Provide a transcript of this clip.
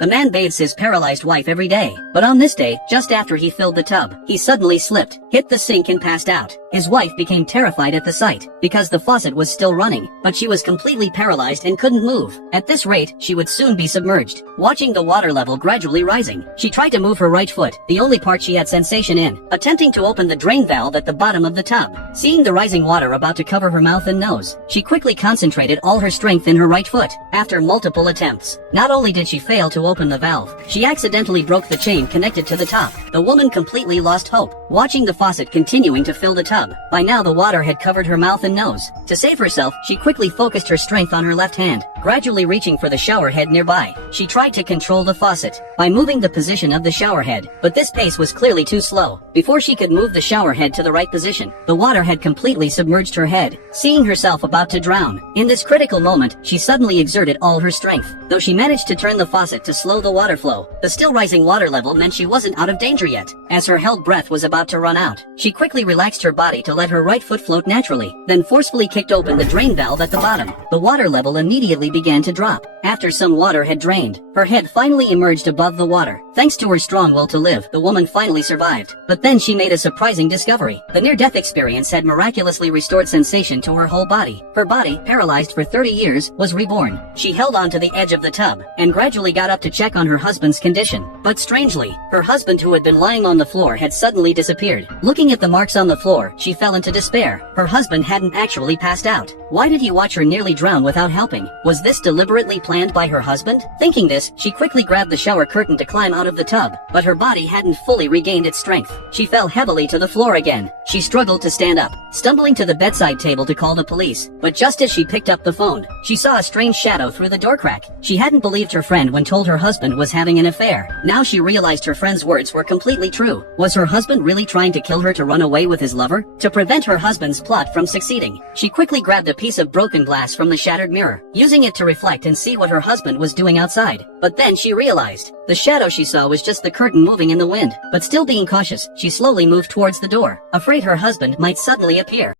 The man bathes his paralyzed wife every day, but on this day, just after he filled the tub, he suddenly slipped, hit the sink and passed out. His wife became terrified at the sight, because the faucet was still running, but she was completely paralyzed and couldn't move. At this rate, she would soon be submerged. Watching the water level gradually rising, she tried to move her right foot, the only part she had sensation in, attempting to open the drain valve at the bottom of the tub. Seeing the rising water about to cover her mouth and nose, she quickly concentrated all her strength in her right foot. After multiple attempts, not only did she fail to open the valve, she accidentally broke the chain connected to the top. The woman completely lost hope, watching the faucet continuing to fill the tub. By now the water had covered her mouth and nose. To save herself, she quickly focused her strength on her left hand, gradually reaching for the shower head nearby. She tried to control the faucet by moving the position of the shower head, but this pace was clearly too slow. Before she could move the shower head to the right position, the water had completely submerged her head, seeing herself about to drown. In this critical moment, she suddenly exerted all her strength. Though she managed to turn the faucet to slow the water flow, the still rising water level meant she wasn't out of danger yet. As her held breath was about to run out, she quickly relaxed her body to let her right foot float naturally, then forcefully kicked open the drain valve at the bottom. The water level immediately began to drop. After some water had drained, her head finally emerged above the water. Thanks to her strong will to live, the woman finally survived. But then she made a surprising discovery. The near-death experience had miraculously restored sensation to her whole body. Her body, paralyzed for 30 years, was reborn. She held on to the edge of the tub, and gradually got up to check on her husband's condition. But strangely, her husband, who had been lying on the floor, had suddenly disappeared. Looking at the marks on the floor, she fell into despair. Her husband hadn't actually passed out. Why did he watch her nearly drown without helping? Was this deliberately planned by her husband? Thinking this, she quickly grabbed the shower curtain to climb out of the tub, but her body hadn't fully regained its strength. She fell heavily to the floor again. She struggled to stand up, stumbling to the bedside table to call the police. But just as she picked up the phone, she saw a strange shadow through the door crack. She hadn't believed her friend when told her husband was having an affair. Now she realized her friend's words were completely true. Was her husband really trying to kill her to run away with his lover? To prevent her husband's plot from succeeding, she quickly grabbed a piece of broken glass from the shattered mirror, using it to reflect and see what her husband was doing outside. But then she realized the shadow she saw was just the curtain moving in the wind. But still being cautious, she slowly moved towards the door, afraid her husband might suddenly appear.